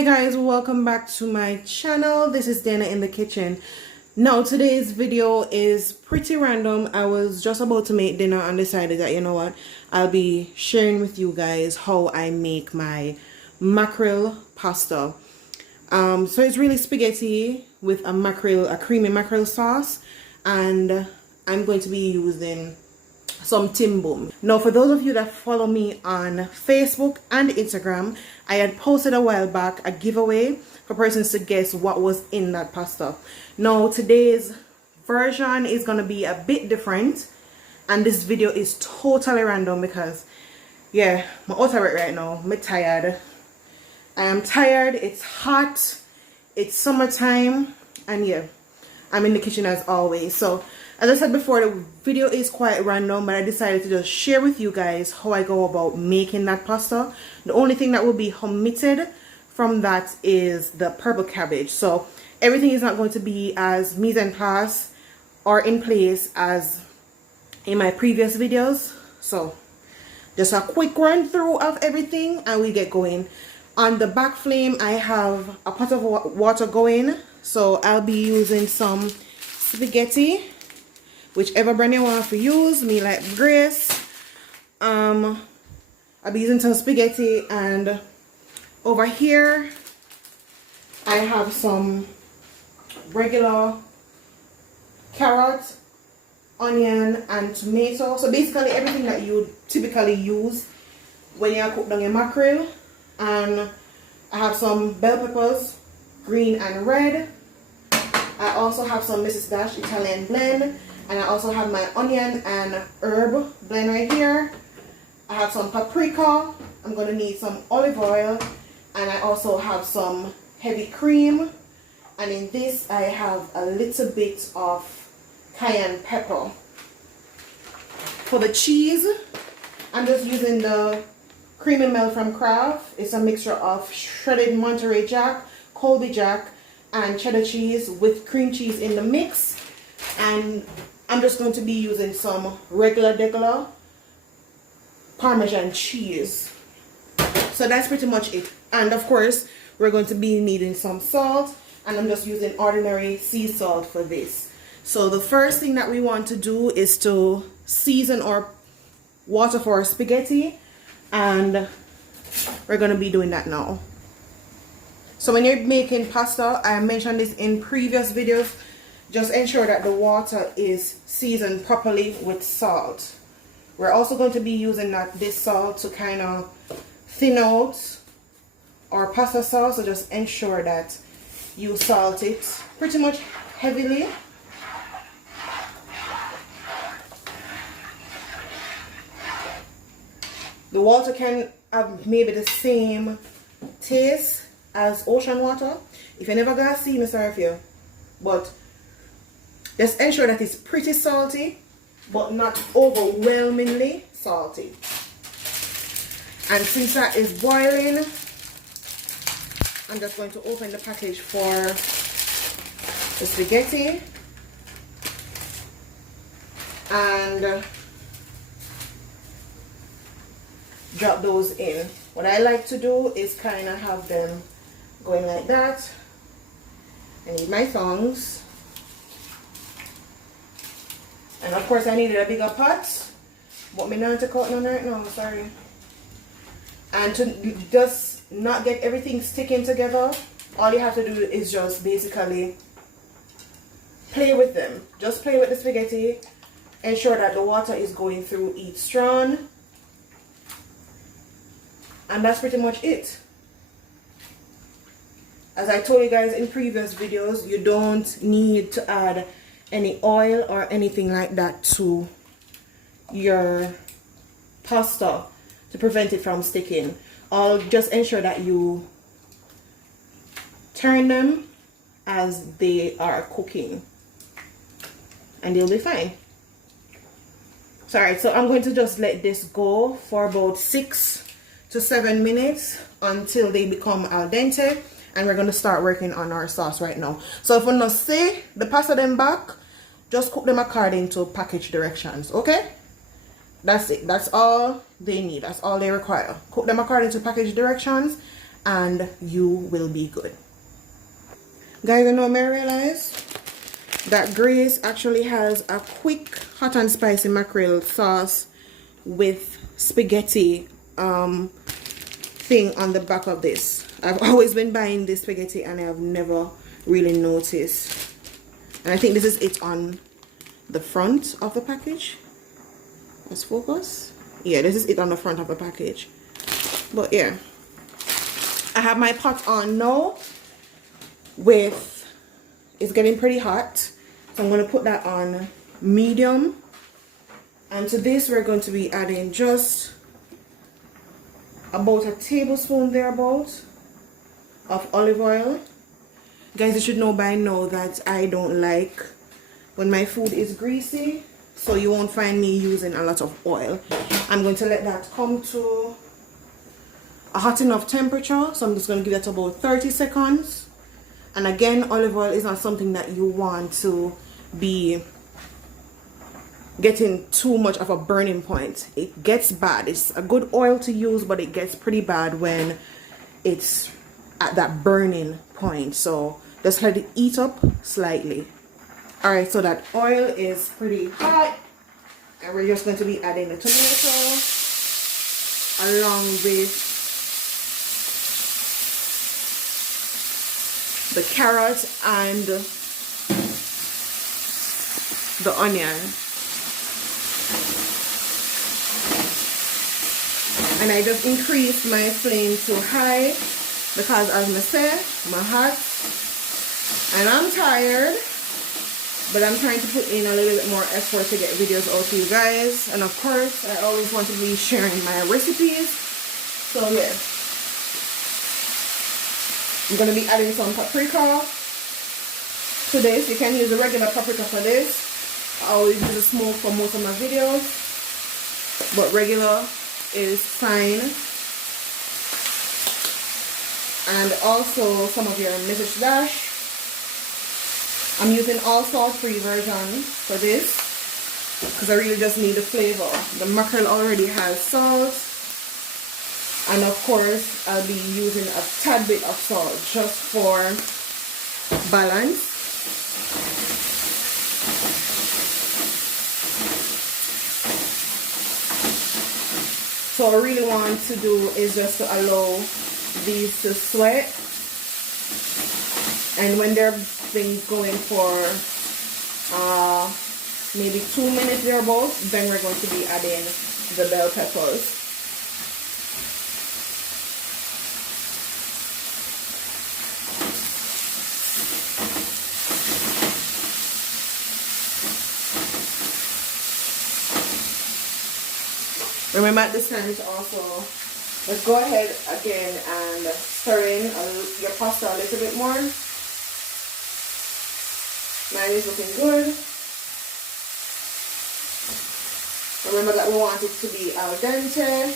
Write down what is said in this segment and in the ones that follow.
Hey guys, welcome back to my channel. This is Dana in the kitchen. Now today's video is pretty random. I was just about to make dinner and decided that, you know what, I'll be sharing with you guys how I make my mackerel pasta. So it's really spaghetti with a creamy mackerel sauce, and I'm going to be using some timbum. Now for those of you that follow me on Facebook and Instagram, I had posted a while back a giveaway for persons to guess what was in that pasta. Now today's version is going to be a bit different, and this video is totally random because yeah, I'm out of it right now. I'm tired. I am tired. It's hot, it's summertime, and yeah, I'm in the kitchen as always. So as I said before, the video is quite random, but I decided to just share with you guys how I go about making that pasta. The only thing that will be omitted from that is the purple cabbage. So everything is not going to be as mise en place or in place as in my previous videos. So just a quick run through of everything and we get going. On the back flame, I have a pot of water going. So I'll be using some spaghetti, whichever brand you want to use. Me like Grace. I'll be using some spaghetti, and over here I have some regular carrot, onion, and tomato. So basically everything that you typically use when you cook down your mackerel. And I have some bell peppers, green and red. I also have some Mrs. Dash Italian blend, and I also have my onion and herb blend right here. I have some paprika. I'm going to need some olive oil, and I also have some heavy cream, and in this I have a little bit of cayenne pepper. For the cheese, I'm just using the creamy melt from Kraft. It's a mixture of shredded Monterey Jack, Colby Jack, and cheddar cheese with cream cheese in the mix. And I'm just going to be using some regular Parmesan cheese. So that's pretty much it. And of course, we're going to be needing some salt, and I'm just using ordinary sea salt for this. So the first thing that we want to do is to season our water for our spaghetti, and we're going to be doing that now. So when you're making pasta, I mentioned this in previous videos, just ensure that the water is seasoned properly with salt. We're also going to be using this salt to kind of thin out our pasta sauce, so just ensure that you salt it pretty much heavily. The water can have maybe the same taste as ocean water. If you never got see me, sorry for you, but just ensure that it's pretty salty but not overwhelmingly salty. And since that is boiling, I'm just going to open the package for the spaghetti and drop those in. What I like to do is kind of have them going like that. I need my tongs, and of course I needed a bigger pot, but me not to cut none right now, sorry. And to just not get everything sticking together, all you have to do is just basically play with them. Just play with the spaghetti, ensure that the water is going through each strand, and that's pretty much it. As I told you guys in previous videos, you don't need to add any oil or anything like that to your pasta to prevent it from sticking. Or just ensure that you turn them as they are cooking, and they'll be fine. Sorry, so I'm going to just let this go for about 6 to 7 minutes until they become al dente, and we're going to start working on our sauce right now. So if you not see the pasta them back, just cook them according to package directions, okay? That's it. That's all they need. That's all they require. Cook them according to package directions, and you will be good. Guys, I know I realized that Grace actually has a quick hot and spicy mackerel sauce with spaghetti thing on the back of this. I've always been buying this spaghetti and I have never really noticed. And I think this is it on the front of the package. Let's focus. Yeah, this is it on the front of the package. But yeah, I have my pot on now with, it's getting pretty hot, so I'm going to put that on medium. And to this we're going to be adding just about a tablespoon thereabout of olive oil. Guys, you should know by now that I don't like when my food is greasy, so you won't find me using a lot of oil. I'm going to let that come to a hot enough temperature, so I'm just going to give that about 30 seconds. And again, olive oil is not something that you want to be getting too much of a burning point. It gets bad. It's a good oil to use, but it gets pretty bad when it's at that burning point. So just let it heat up slightly. All right, so that oil is pretty hot, and we're just going to be adding the tomato along with the carrot and the onion. And I just increased my flame to high because, as I said, I'm hot and I'm tired, but I'm trying to put in a little bit more effort to get videos out to you guys. And of course, I always want to be sharing my recipes. So yeah, I'm going to be adding some paprika to this. You can use the regular paprika for this. I always use the smoke for most of my videos, but regular is fine. And also some of your message dash. I'm using all salt-free version for this because I really just need the flavor. The mackerel already has salt, and of course I'll be using a tad bit of salt just for balance. So what I really want to do is just to allow these to sweat, and when they're been going for maybe 2 minutes thereabout, then we're going to be adding the bell peppers. Remember at this time to also, let's go ahead again and stir in your pasta a little bit more. Mine is looking good. Remember that we want it to be al dente.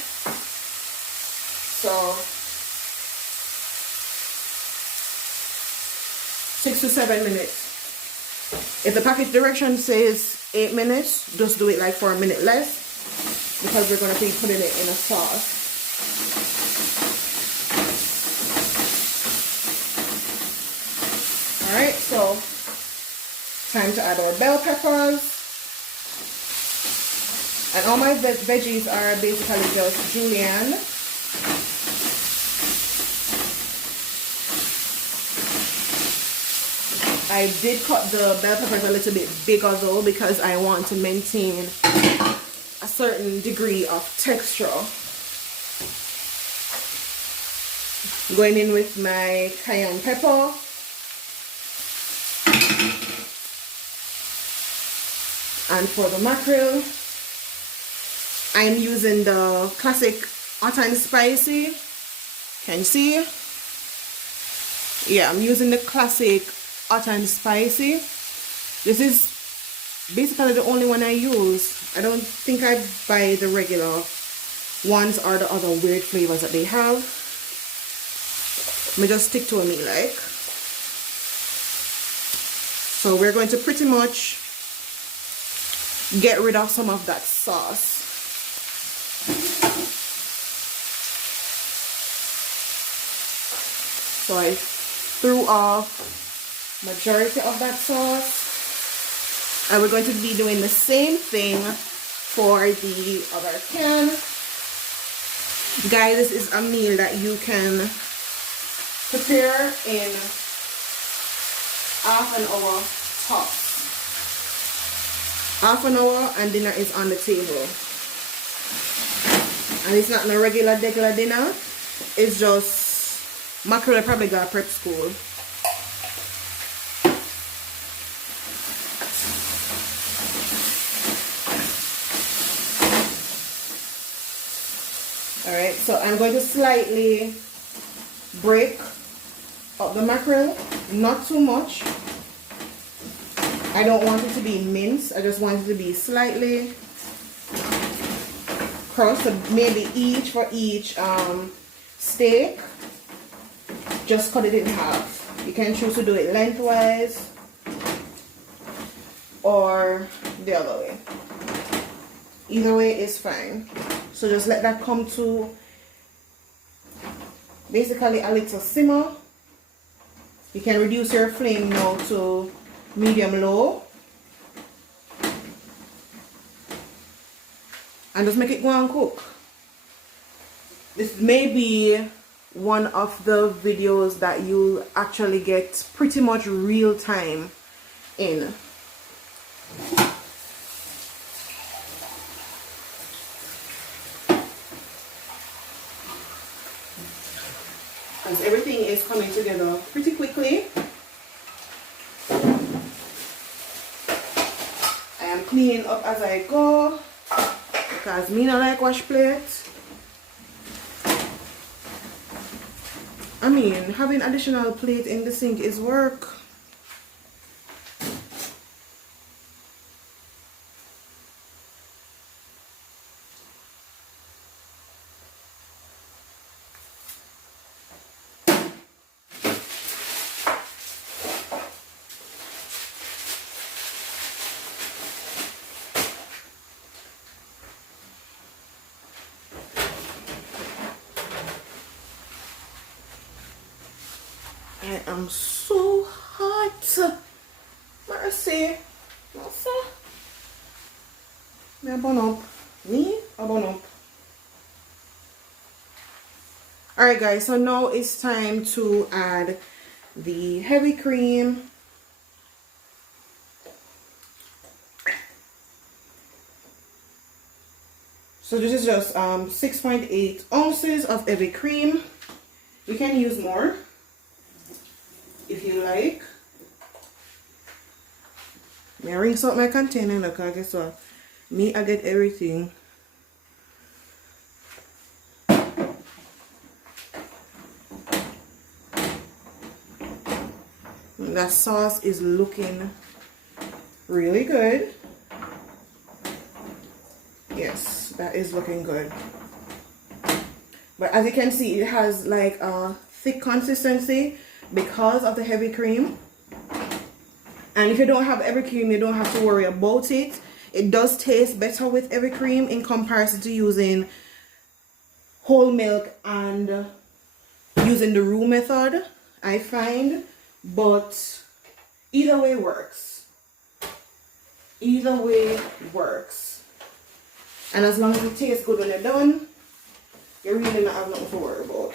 So 6 to 7 minutes. If the package direction says 8 minutes, just do it like for a minute less, because we're going to be putting it in a sauce. Alright, so time to add our bell peppers. And all my veggies are basically just julienne. I did cut the bell peppers a little bit bigger though, because I want to maintain a certain degree of texture. Going in with my cayenne pepper. And for the mackerel, I'm using the classic hot and spicy. Can you see? Yeah, I'm using the classic hot and spicy. This is basically the only one I use. I don't think I buy the regular ones or the other weird flavors that they have. Let me just stick to a meat like. So we're going to pretty much get rid of some of that sauce. So I threw off majority of that sauce. And we're going to be doing the same thing for the other can. Guys, this is a meal that you can prepare in half an hour tops. Half an hour and dinner is on the table. And it's not no regular dinner. It's just mackerel probably got prep school. Alright, so I'm going to slightly break up the mackerel, not too much. I don't want it to be minced, I just want it to be slightly crushed, so maybe for each steak, just cut it in half. You can choose to do it lengthwise or the other way. Either way is fine. So just let that come to basically a little simmer. You can reduce your flame now to medium low and just make it go and cook. This may be one of the videos that you actually get pretty much real time in. As everything is coming together pretty quickly. I am cleaning up as I go because me not like wash plate. I mean, having additional plate in the sink is work. I am so hot. Mercy. Mercy. Me a burn up. Me a burn up. Alright guys, so now it's time to add the heavy cream. So this is just 6.8 ounces of heavy cream. You can use more if you like. Me rinse out my container now, because guess what? Me, I get everything. That sauce is looking really good. Yes, that is looking good. But as you can see, it has like a thick consistency because of the heavy cream. And if you don't have heavy cream, you don't have to worry about it. It does taste better with heavy cream in comparison to using whole milk and using the roux method, I find. But either way works. Either way works. And as long as it tastes good when you're done, you really not have nothing to worry about.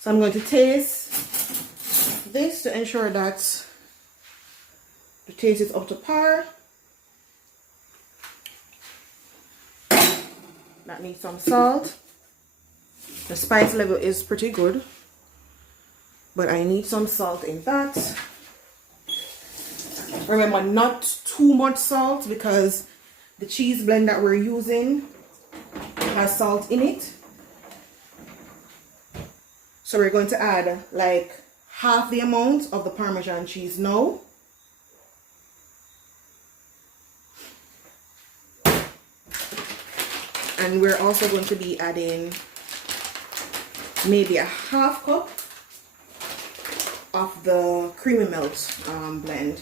So I'm going to taste this to ensure that the taste is up to par. That needs some salt. The spice level is pretty good, but I need some salt in that. Remember, not too much salt because the cheese blend that we're using has salt in it. So we're going to add like half the amount of the Parmesan cheese now. And we're also going to be adding maybe a half cup of the creamy melt blend.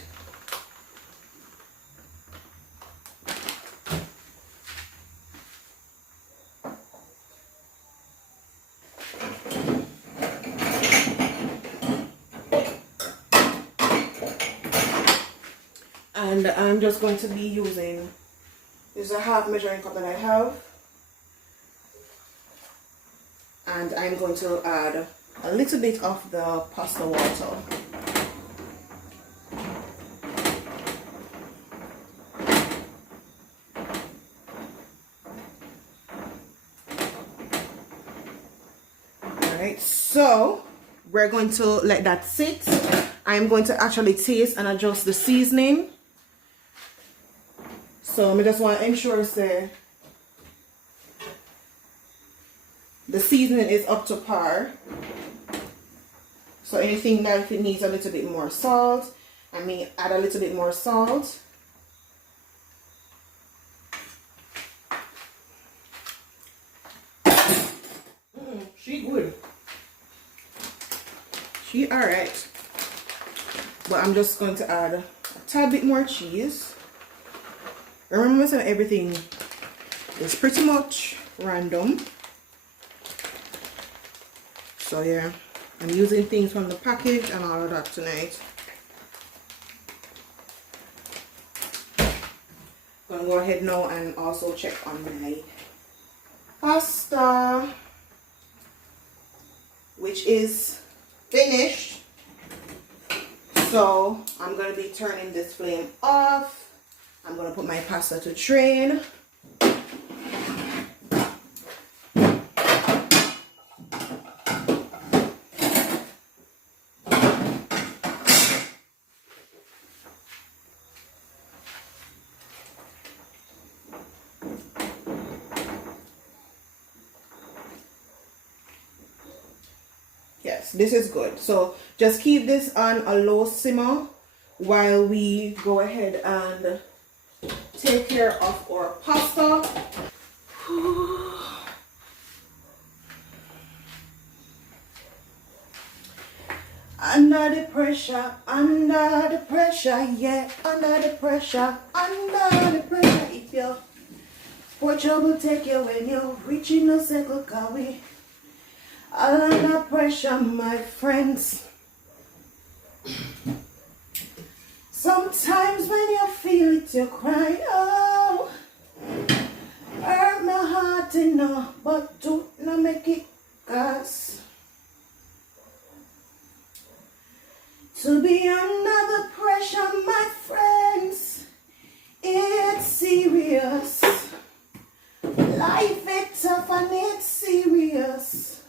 And I'm just going to be using, this is a half measuring cup that I have. And I'm going to add a little bit of the pasta water. Alright, so we're going to let that sit. I'm going to actually taste and adjust the seasoning. So I just want to ensure say the seasoning is up to par. So anything that if it needs a little bit more salt, I may add a little bit more salt. She good. She alright. But I'm just going to add a tad bit more cheese. Remember, so everything is pretty much random. So yeah, I'm using things from the package and all of that tonight. I'm gonna go ahead now and also check on my pasta, which is finished. So I'm gonna be turning this flame off. I'm gonna put my pasta to drain. Yes, this is good. So just keep this on a low simmer while we go ahead and take care of our pasta. Under the pressure, yeah, under the pressure. If you pour trouble, take you when you're reaching the circle, Kawi. All under pressure, my friends. Sometimes when you feel it, you cry, oh, hurt my heart enough, but do not make it cause. To be under the pressure, my friends, it's serious. Life is tough and it's serious.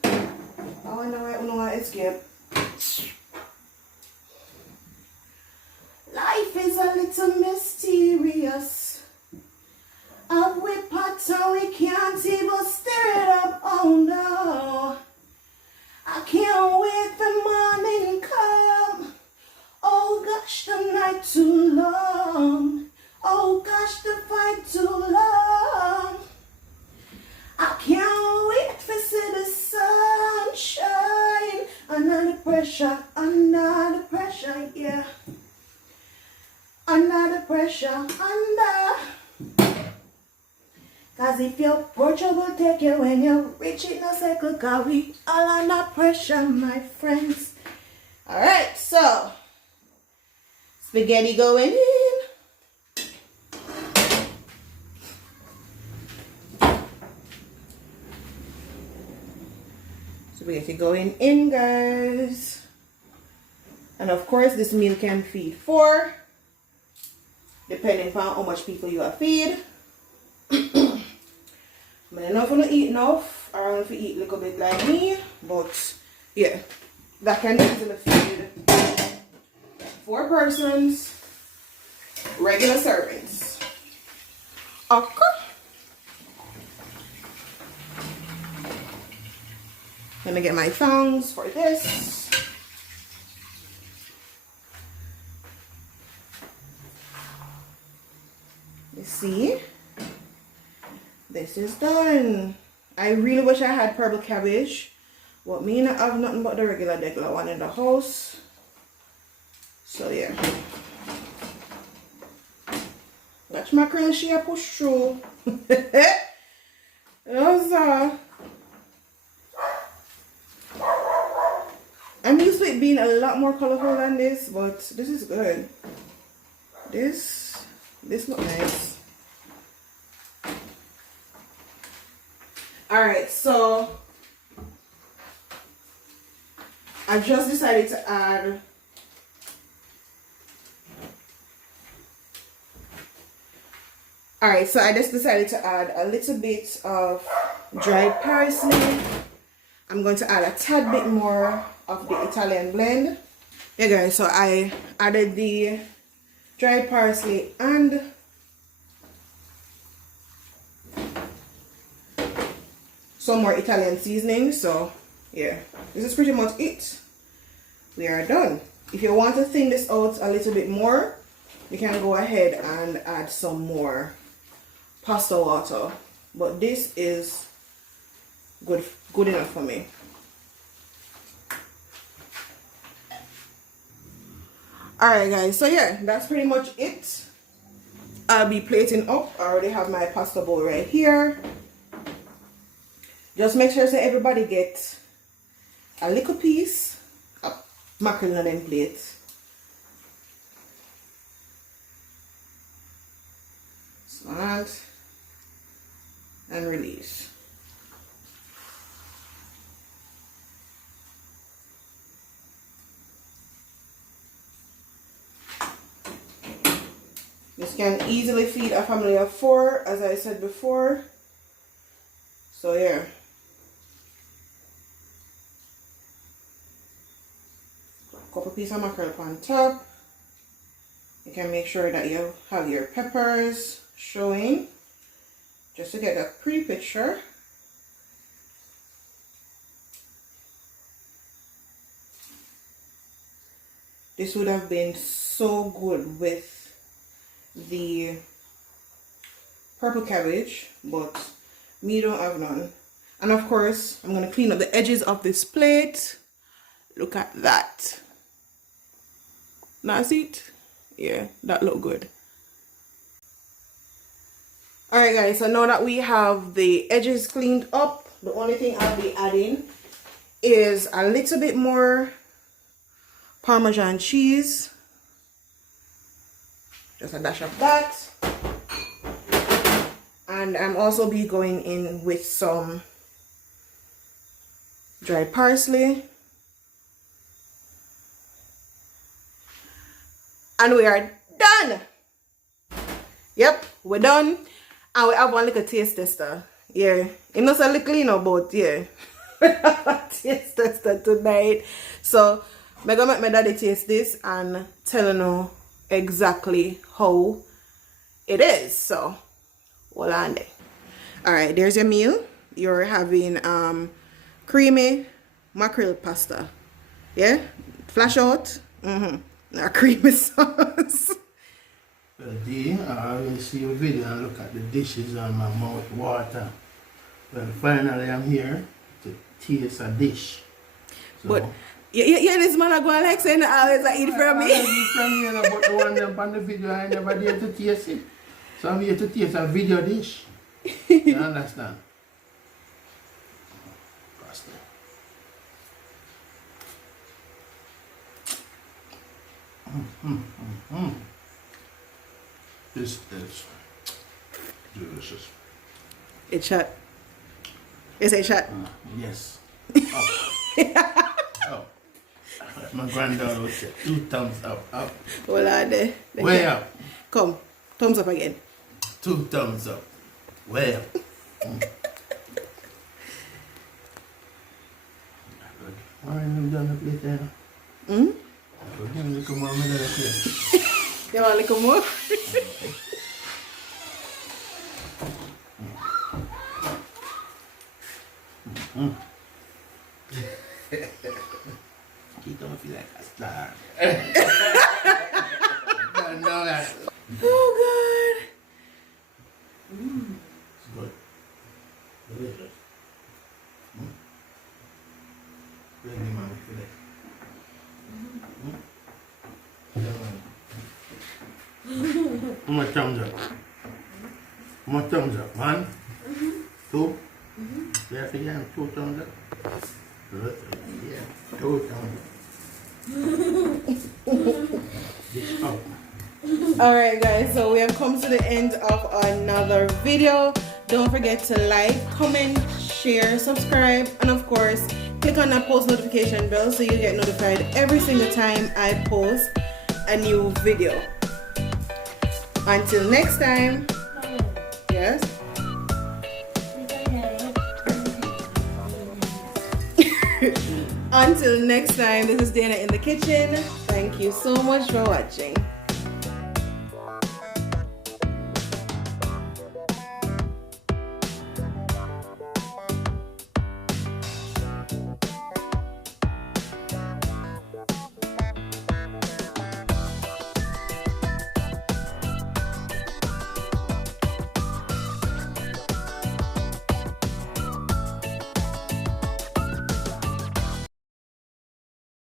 Oh, I know what it's good. Life is a little mysterious. A whip hot and we can't even stir it up. Oh no, I can't wait for morning come. Oh gosh, the night too long. Oh gosh, the fight too long. I can't wait to see the sunshine. Under the pressure, yeah. Under the pressure, Cause if your porch will take you when you're reaching a circle, cause we all under pressure, my friends. Alright, so spaghetti going in. Spaghetti going in, guys. And of course, this meal can feed 4, depending on how much people you are feed. I'm not gonna eat enough. I'm gonna eat a little bit like me, but yeah, that can easily feed 4 persons, regular servings. Okay. Gonna get my tongs for this. You see, this is done. I really wish I had purple cabbage, but me not have nothing but the regular one in the house. So yeah, Dutch mackerel she a push through. Those I'm used to it being a lot more colorful than this, but this is good. This This looks nice. Alright, so I just decided to add Alright, so I just decided to add a little bit of dried parsley. I'm going to add a tad bit more of the Italian blend. Yeah guys, so I added the dried parsley and some more Italian seasoning. So yeah, this is pretty much it. We are done. If you want to thin this out a little bit more, you can go ahead and add some more pasta water, but this is good enough for me. Alright guys, so yeah, that's pretty much it. I'll be plating up. I already have my pasta bowl right here. Just make sure that everybody gets a little piece of mackerel on them plate. Slant and release. This can easily feed a family of 4, as I said before. So yeah. Couple pieces of mackerel on top. You can make sure that you have your peppers showing, just to get a pretty picture. This would have been so good with the purple cabbage, but me don't have none. And of course, I'm going to clean up the edges of this plate. Look at that. That's it. Yeah, that look good. Alright guys, so now that we have the edges cleaned up, the only thing I'll be adding is a little bit more Parmesan cheese. Just a dash of that. And I'm also be going in with some dried parsley. And we are done. Yep, we're done. And we have one little taste tester. Yeah, it not a little, you know, but yeah. We have a taste tester tonight. So I'm gonna make my daddy taste this and tell you exactly how it is. So hold on there. Alright, there's your meal. You're having creamy mackerel pasta. Yeah? Flash out. A creamy sauce. Well, Dee, I always see your video and look at the dishes and my mouth water. Well, finally I'm here to taste a dish. So, but yeah, this man I go like saying always like eat from me. I eat from you, but the one them on the video I never dare to taste it. So I'm here to taste a video dish. You understand? Pasta. This is delicious. It's shot. It's a shot. Yes. Up. My granddaughter would say 2 thumbs up. Up. Hold on there. Way up. Come. Thumbs up again. 2 thumbs up. Way up. Why are you done the plate there? Give me a little more middle of the plate. You want a little more? You don't feel like a star. No, that's... Oh God. It's good. Delicious. Bring me mommy for that. How much thumbs up? How much thumbs up? 1? 2? Yeah, I think 2 thumbs up. Good. Yeah, 2 thumbs up. Dish up. Alright guys, so we have come to the end of another video. Don't forget to like, comment, share, subscribe, and of course click on that post notification bell so you get notified every single time I post a new video. Until next time. Yes? Until next time, this is Dana in the kitchen. Thank you so much for watching.